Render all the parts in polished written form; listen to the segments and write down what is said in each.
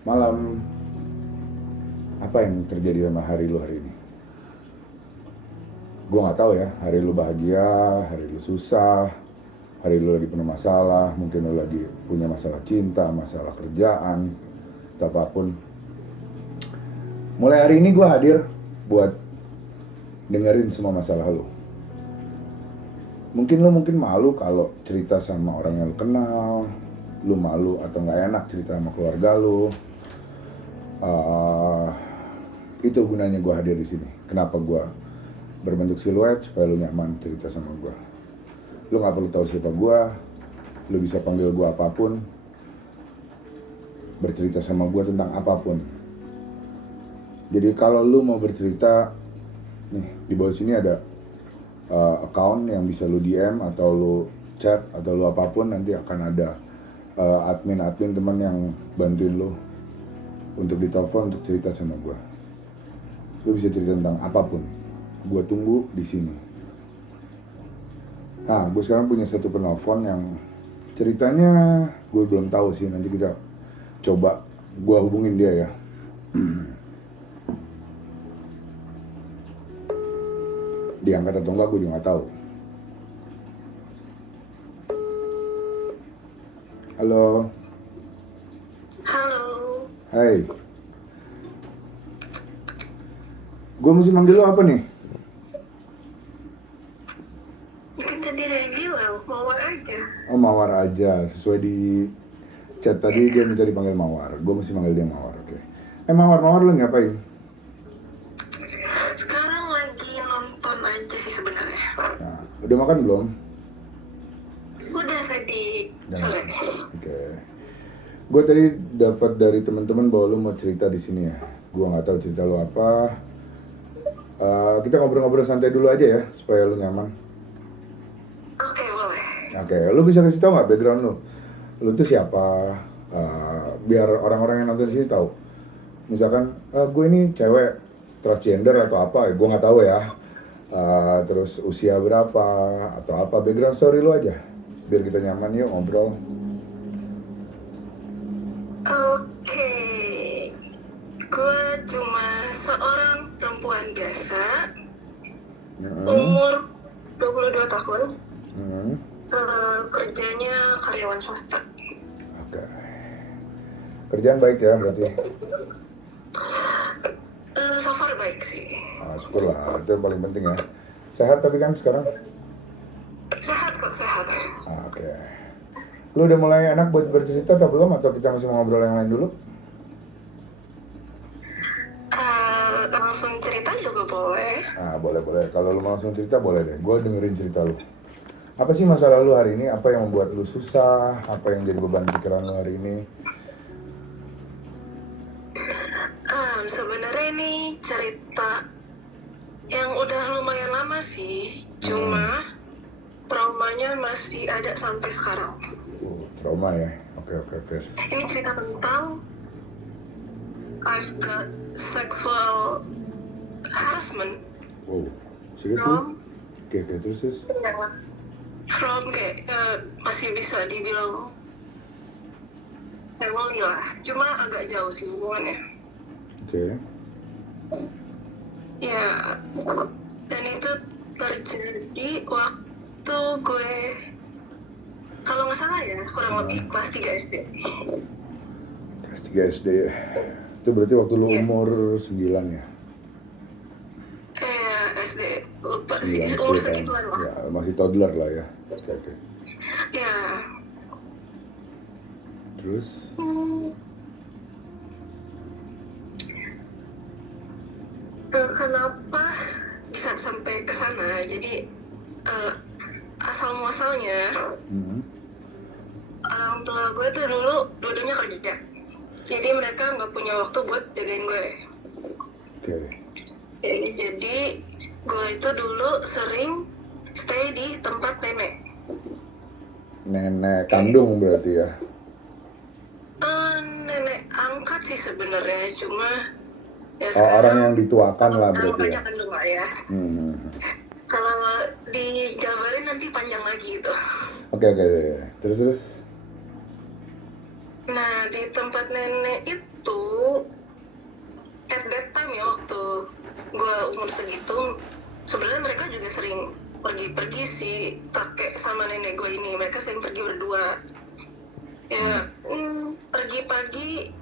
Malam. Apa yang terjadi sama hari lu hari ini? Gue nggak tahu ya, hari lu bahagia, hari lu susah, hari lu lagi penuh masalah, mungkin lu lagi punya masalah cinta, masalah kerjaan, atau apapun. Mulai hari ini gue hadir buat dengerin semua masalah lu. Mungkin lu malu kalau cerita sama orang yang lu kenal, lu malu atau nggak enak cerita sama keluarga lu. Itu gunanya gue hadir di sini. Kenapa gue berbentuk siluet supaya lu nyaman cerita sama gue. Lu nggak perlu tahu siapa gue, lu bisa panggil gue apapun, bercerita sama gue tentang apapun. Jadi kalau lu mau bercerita, nih di bawah sini ada account yang bisa lu DM atau lu chat atau lu apapun, nanti akan ada admin teman yang bantuin lu untuk ditelepon untuk cerita sama gue. Lu bisa cerita tentang apapun. Gue tunggu di sini. Nah, gue sekarang punya satu penelpon yang ceritanya gue belum tahu sih. Nanti kita coba gue hubungin dia ya. Diangkat atau enggak gue juga nggak tahu. Halo. Halo. Hai. Gue mesti manggil lo apa nih? Kan tadi ada yang bilang, mawar aja. Oh, Mawar aja. Sesuai di chat tadi dia minta dipanggil Mawar. Gue mesti manggil dia Mawar, oke. Mawar lo ngapain? Sekarang lagi nonton aja sih sebenarnya. Nah, udah makan belum? Udah tadi sore. Oke. Gue tadi dapat dari teman-teman bahwa lo mau cerita di sini ya. Gue nggak tahu cerita lo apa. Kita ngobrol-ngobrol santai dulu aja ya, supaya lo nyaman. Oke, boleh. Oke, lo bisa kasih tahu nggak background lo? Lo tuh siapa? Biar orang-orang yang nonton di sini tahu. Misalkan, gue ini cewek transgender atau apa? Gue nggak tahu ya. Terus usia berapa atau apa? Background story lo aja, biar kita nyaman yuk ngobrol. Oke. Gue cuma seorang perempuan biasa. Umur 22 tahun. Kerjanya karyawan swasta. Oke. Kerjaan baik ya berarti? So far baik sih. Syukurlah, itu yang paling penting ya. Sehat tapi kan sekarang? Sehat kok, sehat. Oke. Lu udah mulai enak buat bercerita atau belum? Atau kita masih mau ngobrol yang lain dulu? Langsung cerita juga boleh. Boleh. Kalau lu mau langsung cerita boleh deh. Gue dengerin cerita lu. Apa sih masalah lu hari ini? Apa yang membuat lu susah? Apa yang jadi beban pikiran lu hari ini? Sebenarnya ini cerita yang udah lumayan lama sih. Cuma traumanya masih ada sampai sekarang. Trauma ya? Oke. Ini cerita tentang I've got sexual harassment. Serius lu? Oke, terus? From kayak masih bisa dibilang family lah. Cuma agak jauh sih hubungannya. Oke. Ya, dan itu terjadi waktu gue, kalau nggak salah ya, kurang lebih kelas 3 SD. Kelas 3 SD ya? Itu berarti waktu lu umur 9 ya? SD, lupa sih, umur segituan lah. Ya, masih toddler lah ya. Oke. Ya. Terus? Kenapa bisa sampai ke sana? Jadi asal muasalnya orang tua gue tuh dulu dua-duanya kerja. Jadi mereka nggak punya waktu buat jagain gue. Oke. Jadi gue itu dulu sering stay di tempat nenek. Nenek kandung berarti ya? Nenek angkat sih sebenarnya, cuma ya orang yang dituakan lah berarti ya? Kandung lah ya. Kalau dijabarin nanti panjang lagi gitu. Oke. Terus? Nah, di tempat nenek itu itu at that time ya, waktu gue umur segitu, sebenarnya mereka juga sering pergi-pergi sih, kakek sama nenek gue ini, mereka sering pergi berdua. Ya, pergi pagi,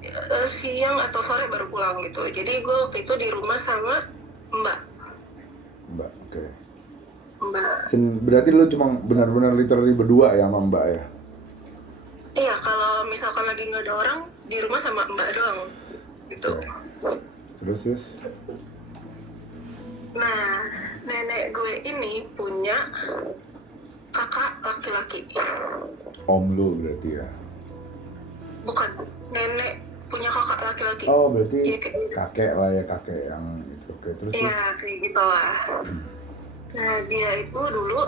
siang atau sore baru pulang gitu. Jadi gue waktu itu di rumah sama Mbak. Oke. Mbak. Berarti lu cuma benar-benar literally berdua ya sama Mbak ya? Iya, kalau misalkan lagi nggak ada orang, di rumah sama Mbak doang gitu. Terus? Nah, nenek gue ini punya kakak laki-laki. Om lu berarti ya? Bukan, nenek punya kakak laki-laki. Oh, berarti ya, kakek lah ya, kakek yang itu. Oke, terus? Iya, kayak gitu lah. Nah, dia itu dulu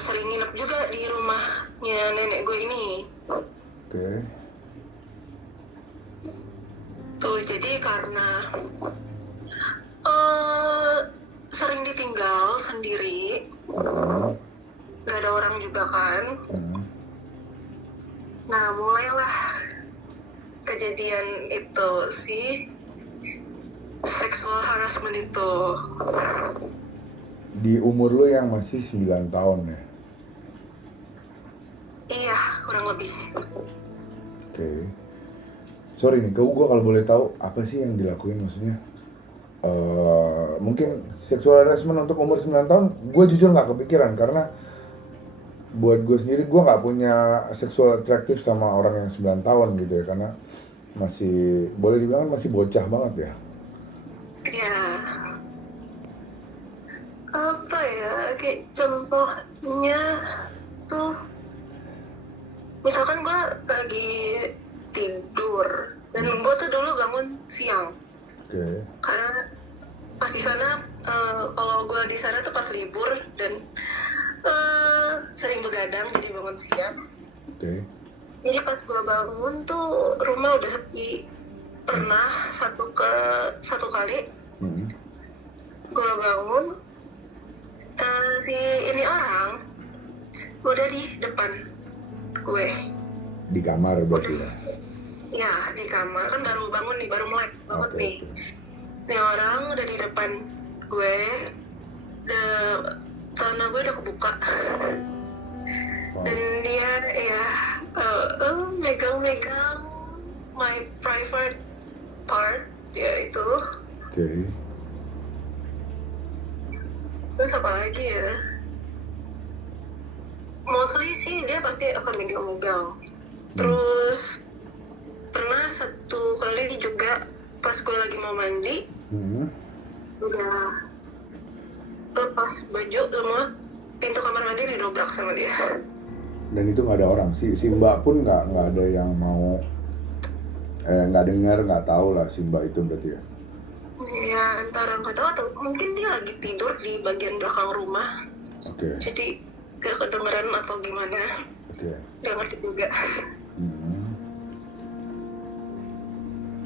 sering nginep juga di rumahnya nenek gue ini. Oke. Tuh, jadi karena sering ditinggal sendiri, gak ada orang juga kan. Nah, mulailah kejadian itu sih, sexual harassment itu. Di umur lu yang masih 9 tahun ya? Iya, kurang lebih. Oke. Sorry nih, gue kalau boleh tahu apa sih yang dilakuin maksudnya? Mungkin sexual harassment untuk umur 9 tahun, gue jujur nggak kepikiran karena buat gue sendiri gue nggak punya seksual atraktif sama orang yang 9 tahun gitu ya, karena masih boleh dibilang masih bocah banget ya. Iya. Apa ya, kayak contohnya tuh, misalkan gue lagi tidur dan gue tuh dulu bangun siang. Oke. Karena pas di sana, kalau gue di sana tuh pas libur dan sering begadang, jadi bangun siang. Oke. Jadi pas gue bangun tuh rumah udah sepi. Pernah satu kali gue bangun, si ini orang udah di depan gue. Di kamar berarti ya? Ya, di kamar, kan baru bangun nih, baru melek banget nih. Ini orang udah di depan gue, celana gue udah kebuka. Dan dia ya megang-megang my private part, ya itu. Oke. Terus apa lagi ya? Mostly sih dia pasti akan megang-megang. Terus pernah satu kali juga pas gue lagi mau mandi, udah lepas baju semua, pintu kamar mandi didobrak sama dia. Dan itu nggak ada orang, si Mbak pun nggak ada yang mau, nggak dengar, nggak tahu lah si Mbak itu berarti ya? Ya antara nggak tahu atau mungkin dia lagi tidur di bagian belakang rumah. Oke. Jadi gak kedengeran atau gimana. Oke. Gak ngerti juga.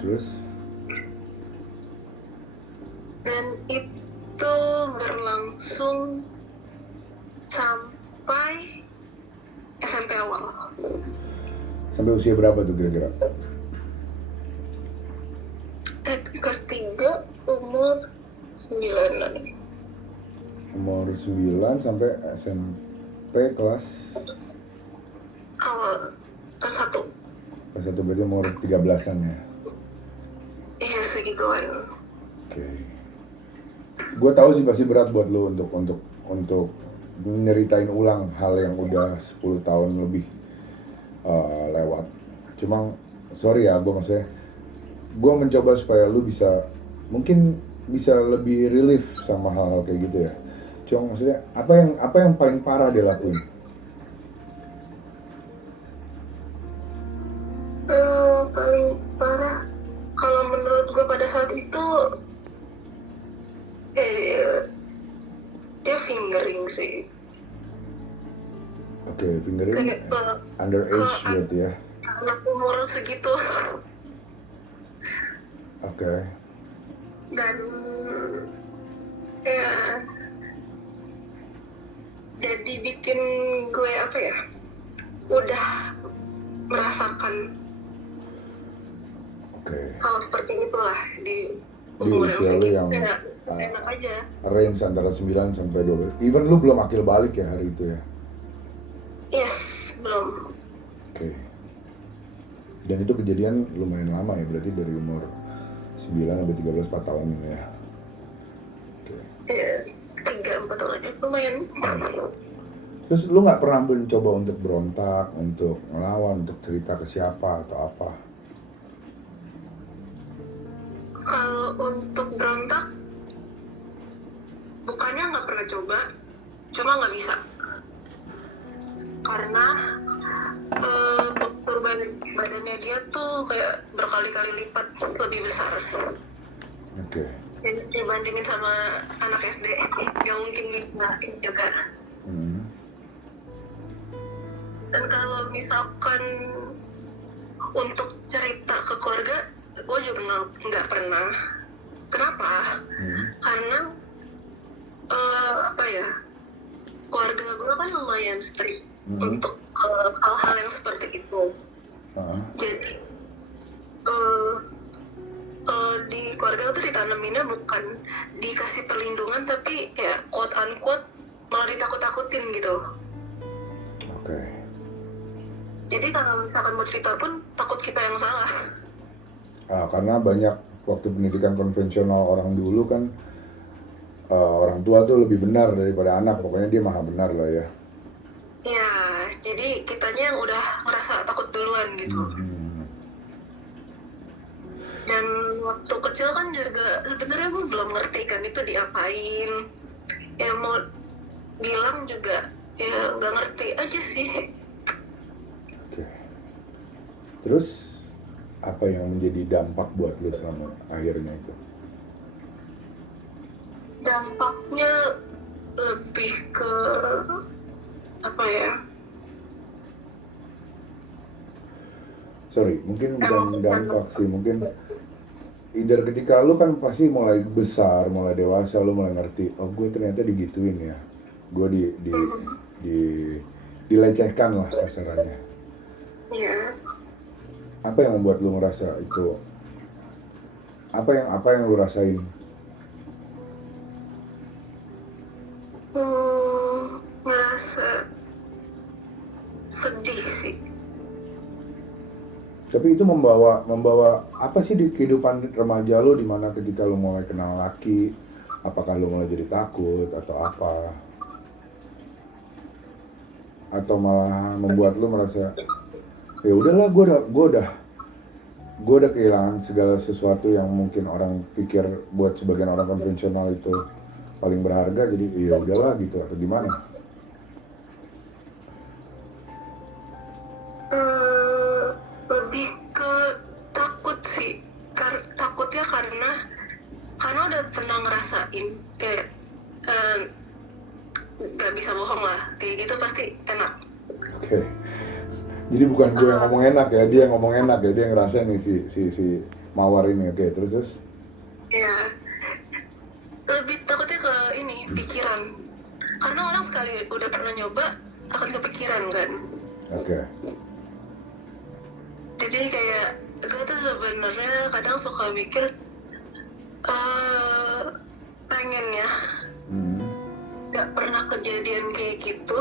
Terus? Dan itu berlangsung sampai SMP awal. Sampai usia berapa tuh kira-kira? Kelas 3 umur 9-an. Umur 9 sampai SMP kelas? Awal, kelas 1. Kelas 1 berarti umur 13-an ya? Iya, segituan. Oke. Gue tahu sih pasti berat buat lo untuk nyeritain ulang hal yang udah 10 tahun lebih lewat. Cuma sorry ya, gue mencoba supaya lu mungkin bisa lebih relief sama hal-hal kayak gitu ya. Cuma maksudnya apa yang paling parah dia lakuin? Paling parah kalau menurut gue pada saat itu dia fingering sih. Oke, fingering underage berarti ya? Anak umur segitu. Oke. Dan ya jadi bikin gue apa ya, udah merasakan Oke. hal seperti itulah di Di umur yang usia lu segitu yang kayak enak aja. range antara 9 sampai 12. Even lu belum akil balik ya hari itu ya? Yes, belum. Oke. Dan itu kejadian lumayan lama ya, berarti dari umur 9 sampai 13, 4 tahun ya. Oke. Ya, 3-4 tahun aja lumayan. Terus lu nggak pernah mencoba untuk berontak, untuk ngelawan, untuk cerita ke siapa atau apa? Kalau untuk berontak, bukannya nggak pernah coba, cuma nggak bisa. Karena struktur badannya dia tuh kayak berkali-kali lipat lebih besar. Oke. Jadi dibandingin sama anak SD, yang mungkin bisa jaga. Dan kalau misalkan untuk cerita ke keluarga, gue juga nggak pernah. Kenapa? Karena apa ya, keluarga gue kan lumayan strict untuk hal-hal yang seperti itu. Jadi di keluarga tuh ditanaminnya bukan dikasih perlindungan, tapi kayak quote unquote malah ditakut-takutin gitu. Oke. Jadi kalau misalkan mau cerita pun takut kita yang salah. Karena banyak waktu pendidikan konvensional orang dulu kan, orang tua tuh lebih benar daripada anak, pokoknya dia maha benar lah ya. Ya, jadi kitanya yang udah ngerasa takut duluan gitu. Dan waktu kecil kan juga sebenarnya gue belum ngerti kan itu diapain. Ya mau bilang juga ya nggak ngerti aja sih. Oke. Terus apa yang menjadi dampak buat lu selama akhirnya itu? Dampaknya lebih ke apa ya? Sorry, mungkin bukan dampak sih, mungkin either ketika lu kan pasti mulai besar, mulai dewasa, lu mulai ngerti, oh gue ternyata digituin ya, gue dilecehkan lah kasarannya. Iya. Apa yang membuat lu ngerasa itu? Apa yang lu rasain? Ngerasa sedih sih. Tapi itu membawa apa sih di kehidupan remaja lu, di mana ketika lu mulai kenal laki, apakah lu mulai jadi takut atau apa? Atau malah membuat lu merasa ya udahlah, gue udah kehilangan segala sesuatu yang mungkin orang pikir buat sebagian orang konvensional itu paling berharga, jadi ya udahlah gitu, atau gimana? Lebih ke takut sih. Takutnya karena udah pernah ngerasain kayak nggak bisa bohong lah, kayak gitu pasti enak. Oke. Jadi bukan gue yang ngomong enak ya, dia yang ngomong enak ya, dia yang ngerasain nih si Mawar ini. Oke, terus? Ya, lebih takutnya ke ini, pikiran. Karena orang sekali udah pernah nyoba, akan kepikiran kan. Oke. Jadi kayak, gue tuh sebenarnya kadang suka mikir, pengen ya, gak pernah kejadian kayak gitu.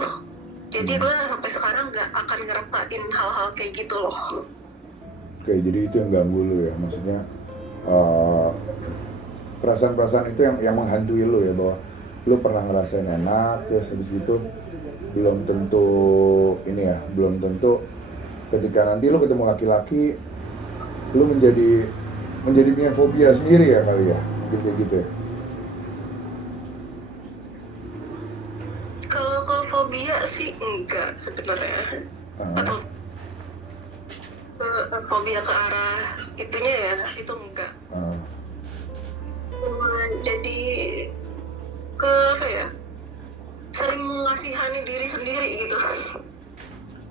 Jadi gue sampai sekarang gak akan ngerasain hal-hal kayak gitu loh. Oke, jadi itu yang ganggu lu ya, maksudnya perasaan-perasaan itu yang menghantui lu ya, bahwa lu pernah ngerasain enak, terus habis itu belum tentu ini ya, belum tentu ketika nanti lu ketemu laki-laki lu menjadi punya fobia sendiri ya kali ya, gitu ya. Kalau ke fobia sih enggak sebenarnya. Atau fobia ke arah itunya ya, itu enggak. Jadi ke apa ya, sering mengasihani diri sendiri gitu.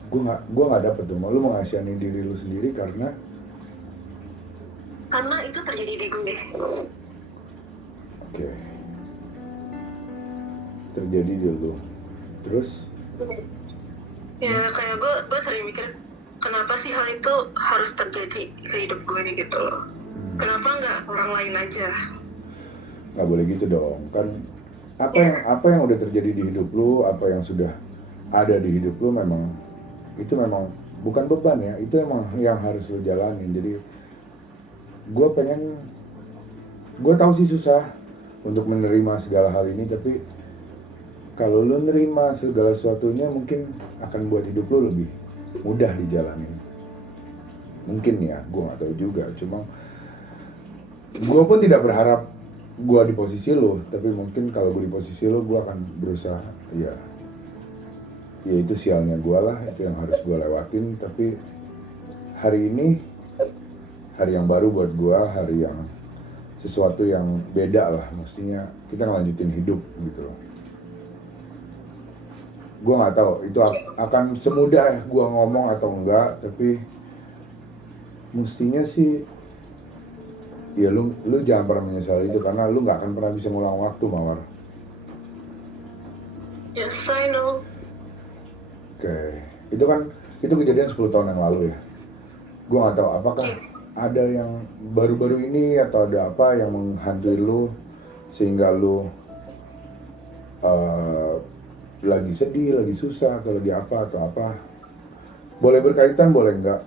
Gue nggak dapet tuh, lu mengasihani diri lu sendiri karena itu terjadi di gue. Oke. Terjadi di lu. Terus? Ya kayak gue sering mikir, kenapa sih hal itu harus terjadi ke hidup gue nih gitu loh. Kenapa nggak orang lain aja? Nggak boleh gitu dong. Kan apa yang udah terjadi di hidup lu, apa yang sudah ada di hidup lu memang itu memang bukan beban ya, itu emang yang harus lu jalanin. Jadi gue tahu sih susah untuk menerima segala hal ini, tapi kalau lu nerima segala sesuatunya mungkin akan buat hidup lu lebih mudah dijalanin. Mungkin ya, gue nggak tahu juga. Cuma gue pun tidak berharap gue di posisi lo, tapi mungkin kalau gue di posisi lo, gue akan berusaha. Ya itu sialnya gue lah, itu yang harus gue lewatin. Tapi hari ini hari yang baru buat gue, hari yang sesuatu yang beda lah. Mestinya kita ngelanjutin hidup gitu loh. Gue nggak tahu itu akan semudah gue ngomong atau enggak, tapi mestinya sih ya lu jangan pernah menyesali itu, karena lu nggak akan pernah bisa ngulang waktu, Mawar. Yes, I know. Oke, itu kejadian 10 tahun yang lalu ya. Gue nggak tahu apakah ada yang baru-baru ini atau ada apa yang menghantui lu sehingga lu lagi sedih, lagi susah, atau lagi apa atau apa. Boleh berkaitan, boleh enggak.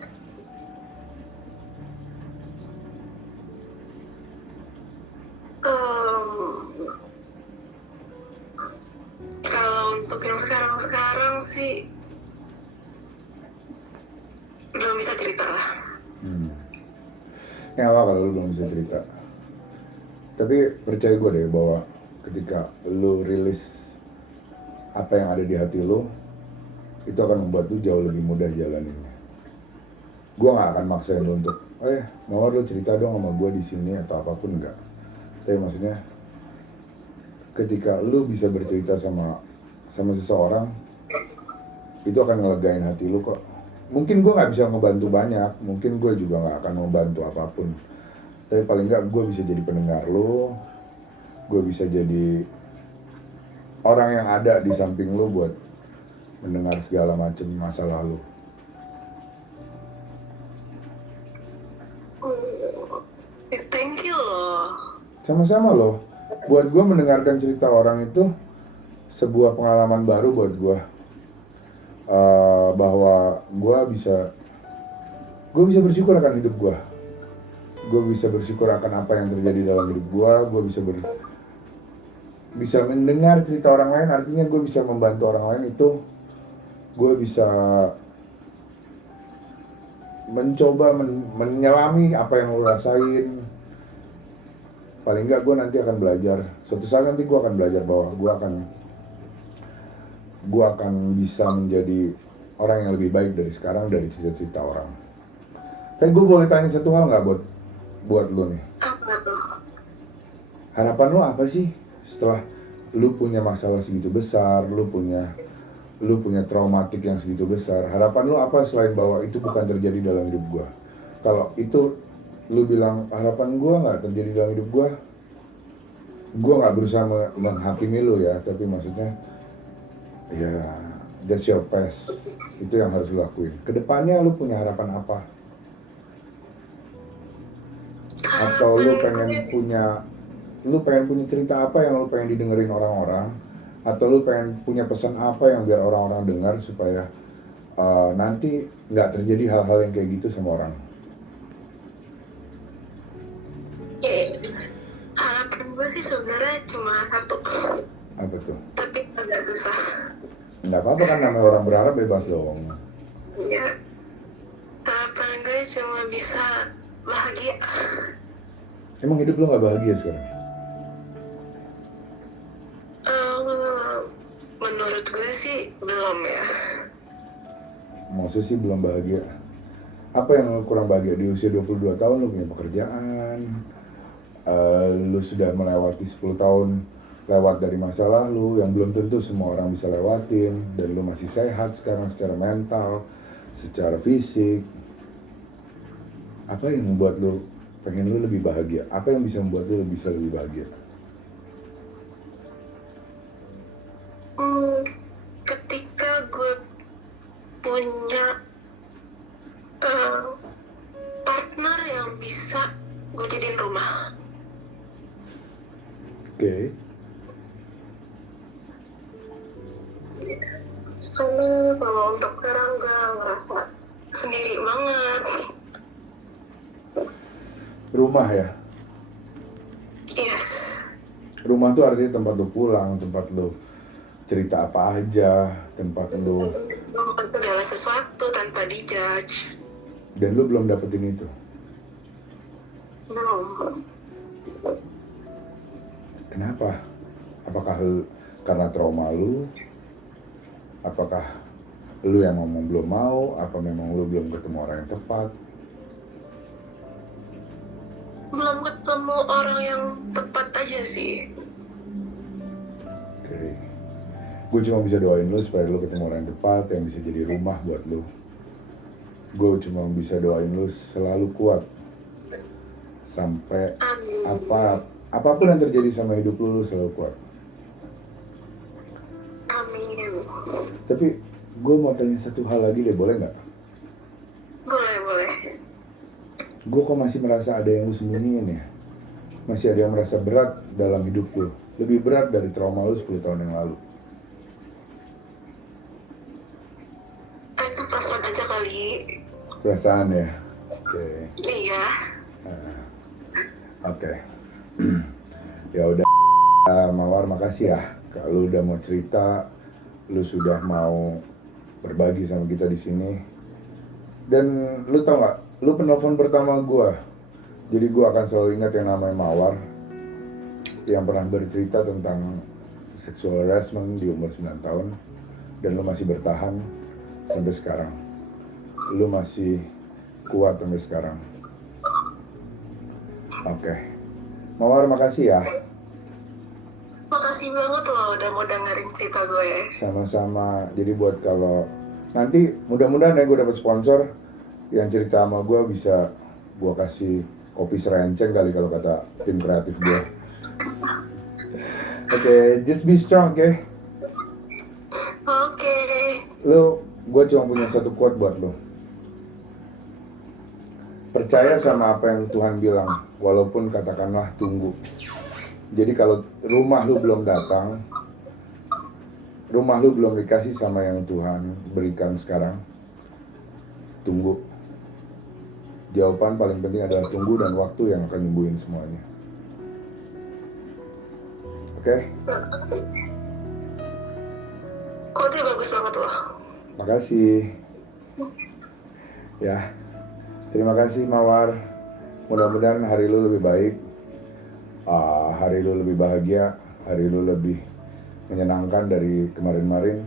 Kalau untuk yang sekarang sih belum bisa cerita lah. Ya apa kalau lu belum bisa cerita. Tapi percaya gue deh bahwa ketika lu rilis apa yang ada di hati lu, itu akan membuat lu jauh lebih mudah jalaninnya. Gue nggak akan maksain lu untuk, Mawar lu cerita dong sama gue di sini atau apapun, enggak. Tapi maksudnya ketika lu bisa bercerita sama seseorang, itu akan ngelegain hati lu kok. Mungkin gue nggak bisa ngebantu banyak, mungkin gue juga nggak akan membantu apapun, tapi paling nggak gue bisa jadi pendengar lu, gue bisa jadi orang yang ada di samping lu buat mendengar segala macam masalah lu. Thank you loh. Sama-sama loh. Buat gue mendengarkan cerita orang itu sebuah pengalaman baru buat gue. Bahwa gue bisa bersyukur akan hidup gue. Gue bisa bersyukur akan apa yang terjadi dalam hidup gue. Gue bisa mendengar cerita orang lain, artinya gue bisa membantu orang lain. Itu gue bisa mencoba menyelami apa yang lo rasain. Paling nggak gue nanti akan belajar. Suatu saat nanti gue akan belajar bahwa gue akan bisa menjadi orang yang lebih baik dari sekarang, dari cerita-cerita orang. Tapi gue boleh tanya satu hal nggak buat lo nih? Apa tuh? Harapan lo apa sih setelah lo punya masalah segitu besar, lo punya traumatik yang segitu besar? Harapan lo apa selain bahwa itu bukan terjadi dalam hidup gue? Kalau itu lo bilang harapan gue nggak terjadi dalam hidup gue nggak berusaha menghakimi lo ya, tapi maksudnya ya, that's your past. Itu yang harus lo lakuin. Kedepannya lo punya harapan apa? Atau lo pengen punya cerita apa yang lo pengen didengerin orang-orang? Atau lo pengen punya pesan apa yang biar orang-orang dengar supaya nanti nggak terjadi hal-hal yang kayak gitu sama orang? Harapan gue sih sebenarnya cuma satu. Apa tuh? Tapi agak susah. Nggak apa-apa kan, namanya orang berharap, bebas dong. Ya, harapan gue cuma bisa bahagia. Emang hidup lo nggak bahagia sekarang? Menurut gue sih belum ya. Maksudnya sih belum bahagia. Apa yang lo kurang bahagia? Di usia 22 tahun lo punya pekerjaan, lo sudah melewati 10 tahun lewat dari masa lalu yang belum tentu semua orang bisa lewatin, dan lo masih sehat sekarang secara mental, secara fisik. Apa yang membuat lo pengen lo lebih bahagia? Apa yang bisa membuat lo bisa lebih bahagia? Ketika gue punya eh, partner yang bisa gue jadiin rumah. Oke. Karena kalau untuk sekarang gue ngerasa sendiri banget. Rumah ya. Iya. Rumah tuh artinya tempat lu pulang, tempat lu cerita apa aja, tempat lu, Melakukan segala sesuatu tanpa dijudge. dan lu belum dapetin itu. Belum. Kenapa? Apakah karena trauma lu? Apakah lu yang ngomong belum mau? Apa memang lu belum ketemu orang yang tepat? Belum ketemu orang yang tepat aja sih. Oke. Gue cuma bisa doain lu supaya lu ketemu orang yang tepat yang bisa jadi rumah buat lu. Gue cuma bisa doain lu selalu kuat sampai Amin. apapun yang terjadi sama hidup lu selalu kuat. Amin. Tapi gue mau tanya satu hal lagi deh, boleh nggak? Boleh. Gue kok masih merasa ada yang lu sembunyiin ya? Masih ada yang merasa berat dalam hidup lu. Lebih berat dari trauma lu 10 tahun yang lalu. Itu perasaan aja kali. Perasaan ya? Oke. Iya. Oke. Ya udah, Mawar, makasih ya. Kalau lu udah mau cerita, lu sudah mau berbagi sama kita di sini. Dan lu tau gak, lu penelpon pertama gua. Jadi gua akan selalu ingat yang namanya Mawar, yang pernah bercerita tentang sexual harassment di umur 9 tahun. Dan lu masih bertahan sampai sekarang. Lu masih kuat sampai sekarang. Oke. Mawar, makasih ya. Makasih banget loh udah mau dengerin cerita gue. Sama-sama. Jadi buat kalau nanti mudah-mudahan ya gue dapet sponsor yang cerita sama gue, bisa gue kasih kopi serenceng kali kalau kata tim kreatif gue. Oke, just be strong, oke? Oke. Gue cuma punya satu quote buat lo. Percaya sama apa yang Tuhan bilang, walaupun katakanlah tunggu. Jadi kalau rumah lu belum datang, rumah lu belum dikasih sama yang Tuhan berikan sekarang, tunggu. Jawaban paling penting adalah tunggu, dan waktu yang akan nyembuhin semuanya. Oke? Quote-nya bagus banget loh. Makasih. Ya. Terima kasih Mawar. Mudah-mudahan hari lu lebih baik. Hari lu lebih bahagia, hari lu lebih menyenangkan dari kemarin-kemarin.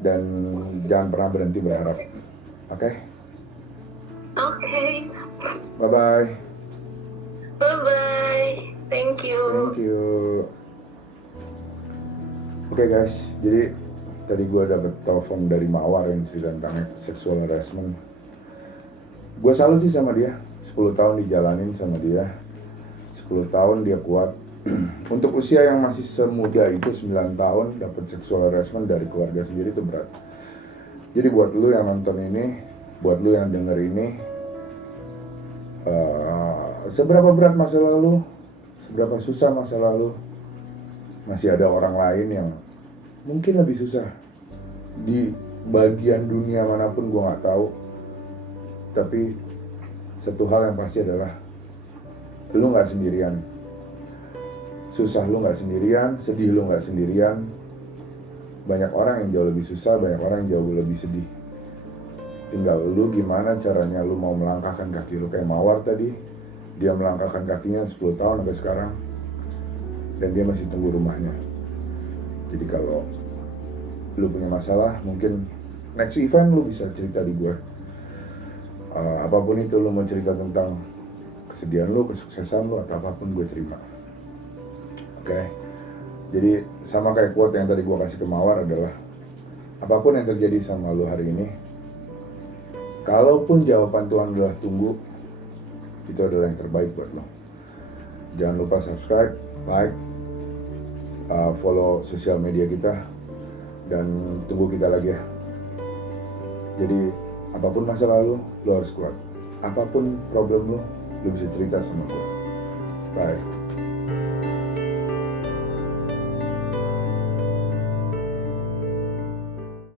Dan jangan pernah berhenti berharap. Oke? Oke. Bye-bye. Bye-bye. Thank you. Thank you. Oke guys, jadi tadi gue dapet telepon dari Mawar yang cerita tentang sexual harassment. Gue salut sih sama dia, 10 tahun dijalanin sama dia, 10 tahun dia kuat. Untuk usia yang masih semuda itu, 9 tahun, dapat sexual harassment dari keluarga sendiri itu berat. Jadi buat lu yang nonton ini, buat lu yang denger ini, seberapa berat masa lalu, seberapa susah masa lalu, masih ada orang lain yang mungkin lebih susah. Di bagian dunia manapun gue gak tahu. Tapi satu hal yang pasti adalah lu gak sendirian. Susah lu gak sendirian, sedih lu gak sendirian. Banyak orang yang jauh lebih susah, banyak orang yang jauh lebih sedih. Tinggal lu gimana caranya lu mau melangkahkan kaki lu. Kayak Mawar tadi, dia melangkahkan kakinya 10 tahun sampai sekarang, dan dia masih tunggu rumahnya. Jadi kalau lu punya masalah, mungkin next event lu bisa cerita di gue. Apapun itu, lu mau cerita tentang kesedihan lu, kesuksesan lu, atau apapun, gue terima. Oke? Jadi sama kayak quote yang tadi gue kasih ke Mawar adalah, apapun yang terjadi sama lu hari ini, kalaupun jawaban Tuhan adalah tunggu, itu adalah yang terbaik buat lo. Jangan lupa subscribe, like, follow sosial media kita, dan tunggu kita lagi ya. Jadi apapun masalah lu harus kuat. Apapun problem lu bisa cerita sama gue. Bye.